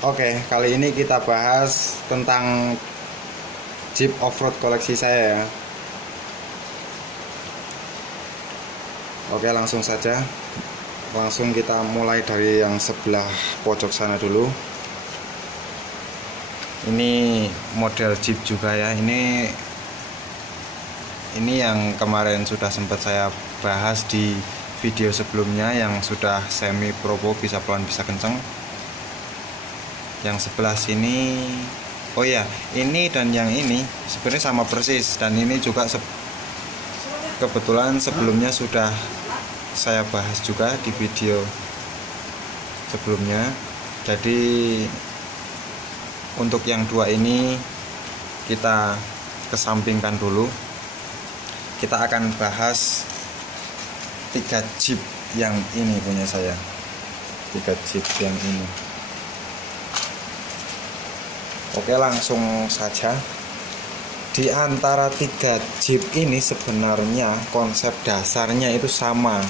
Oke, kali ini kita bahas tentang Jeep off-road koleksi saya ya. Oke, langsung saja. Langsung kita mulai dari yang sebelah pojok sana dulu. Ini model Jeep juga ya. Ini yang kemarin sudah sempat saya bahas di video sebelumnya, yang sudah semi probo, bisa pelan bisa kenceng. Yang sebelah sini, oh ya, ini dan yang ini sebenarnya sama persis, dan ini juga kebetulan sebelumnya sudah saya bahas juga di video sebelumnya. Jadi untuk yang dua ini kita kesampingkan dulu. Kita akan bahas 3 Jeep yang ini punya saya. 3 Jeep yang ini. Oke, langsung saja. Di antara 3 Jeep ini sebenarnya konsep dasarnya itu sama.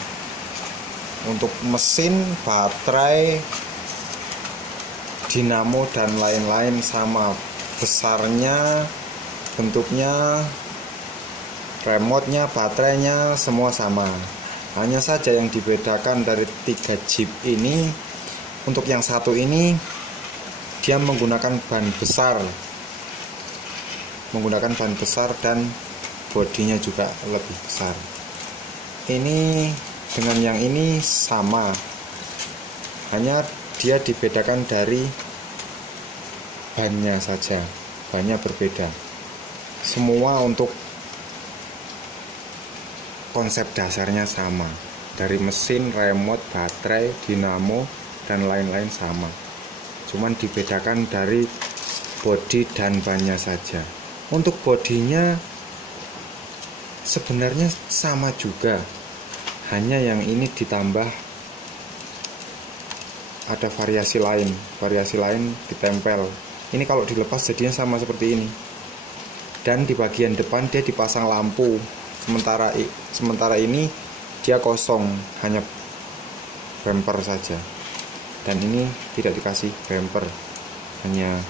Untuk mesin, baterai, dinamo dan lain-lain sama. Besarnya, bentuknya, remote-nya, baterainya semua sama. Hanya saja yang dibedakan dari 3 Jeep ini, untuk yang satu ini dia menggunakan ban besar. Dan bodinya juga lebih besar. Ini dengan yang ini sama. Hanya dia dibedakan dari bannya saja. Bannya berbeda. Semua untuk konsep dasarnya sama, dari mesin, remote, baterai, dinamo dan lain-lain sama, cuman dibedakan dari bodi dan bannya saja. Untuk bodinya sebenarnya sama juga, hanya yang ini ditambah ada variasi lain ditempel. Ini kalau dilepas jadinya sama seperti ini, dan di bagian depan dia dipasang lampu. Sementara ini dia kosong, hanya bumper saja. Dan ini tidak dikasih bumper, hanya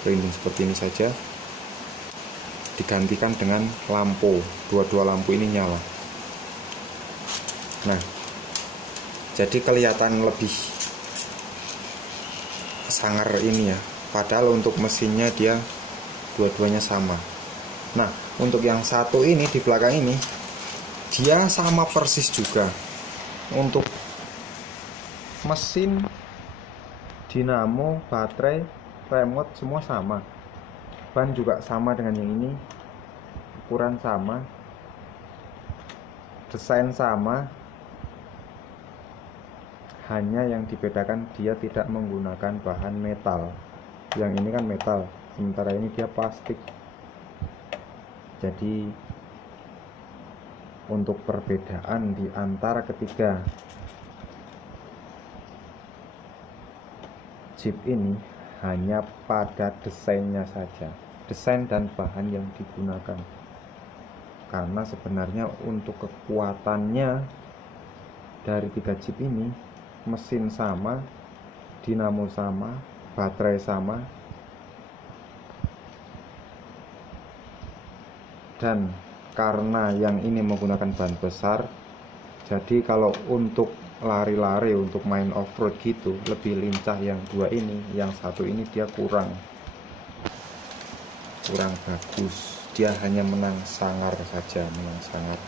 pelindung seperti ini saja. Digantikan dengan lampu, dua lampu ini nyala. Nah, jadi kelihatan lebih sangar ini ya. Padahal untuk mesinnya dia dua-duanya sama. Nah, untuk yang satu ini di belakang ini dia sama persis juga. Untuk mesin, dinamo, baterai, remote semua sama. Ban juga sama dengan yang ini, ukuran sama, desain sama. Hanya yang dibedakan dia tidak menggunakan bahan metal. Yang ini kan metal, sementara ini dia plastik. Jadi untuk perbedaan di antara ketiga Jeep ini hanya pada desainnya saja, desain dan bahan yang digunakan. Karena sebenarnya untuk kekuatannya dari 3 Jeep ini, mesin sama, dinamo sama, baterai sama, dan karena yang ini menggunakan ban besar, jadi kalau untuk lari-lari, untuk main off-road gitu, lebih lincah yang dua ini. Yang satu ini dia kurang bagus, dia hanya menang sangar saja, menang sangar.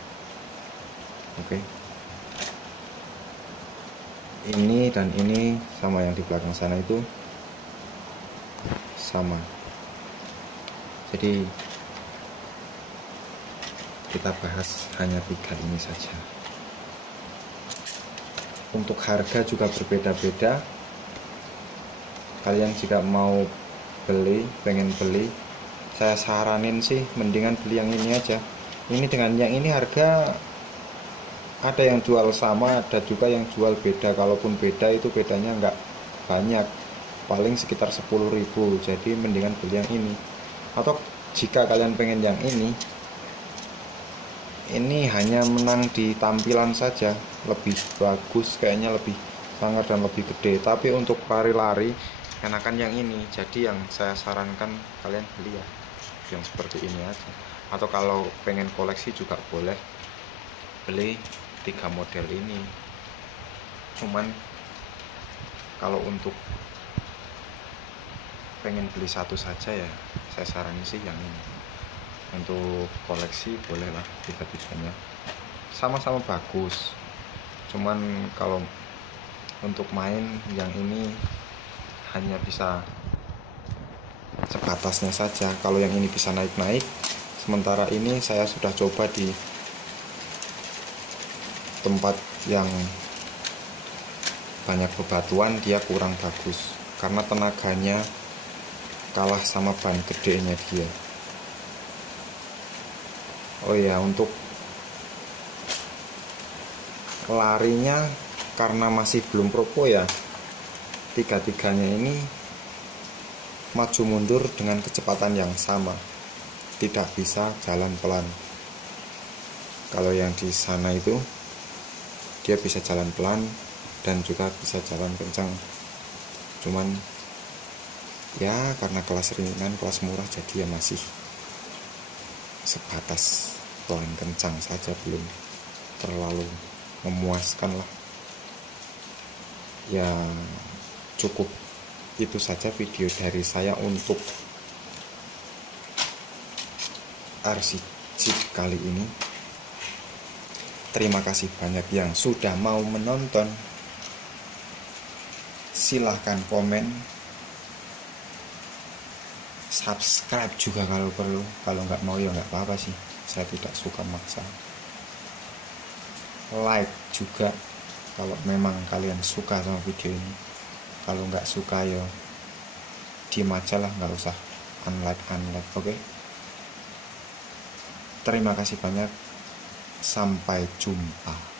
Oke. Ini dan ini sama, yang di belakang sana itu sama. Jadi kita bahas hanya 3 ini saja. Untuk harga juga berbeda-beda. Kalian jika mau pengen beli, saya saranin sih mendingan beli yang ini aja. Ini dengan yang ini harga ada yang jual sama, ada juga yang jual beda. Kalaupun beda itu bedanya nggak banyak, paling sekitar 10.000. Jadi mendingan beli yang ini. Atau jika kalian pengen yang ini hanya menang di tampilan saja, lebih bagus kayaknya, lebih sangar dan lebih gede. Tapi untuk lari-lari enakan yang ini. Jadi yang saya sarankan kalian beli ya yang seperti ini aja, atau kalau pengen koleksi juga boleh beli 3 model ini. Cuman kalau untuk pengen beli satu saja ya saya saranin sih yang ini. Untuk koleksi bolehlah 3-tiganya, sama-sama bagus. Cuman kalau untuk main yang ini hanya bisa sebatasnya saja. Kalau yang ini bisa naik-naik, sementara ini saya sudah coba di tempat yang banyak bebatuan, dia kurang bagus karena tenaganya kalah sama ban gedenya dia. Oh ya, untuk larinya karena masih belum propo ya, 3-tiganya ini maju mundur dengan kecepatan yang sama, tidak bisa jalan pelan. Kalau yang di sana itu dia bisa jalan pelan dan juga bisa jalan kencang. Cuman ya karena kelas ringan, kelas murah, jadi ya masih sebatas pelan kencang saja, belum terlalu memuaskan lah. Ya cukup itu saja video dari saya untuk RC Jeep kali ini. Terima kasih banyak yang sudah mau menonton. Silahkan komen, subscribe juga kalau perlu. Kalau nggak mau ya nggak apa-apa sih, saya tidak suka maksa. Like juga kalau memang kalian suka sama video ini. Kalau nggak suka ya diem aja lah, nggak usah unlike. Oke? Terima kasih banyak, sampai jumpa.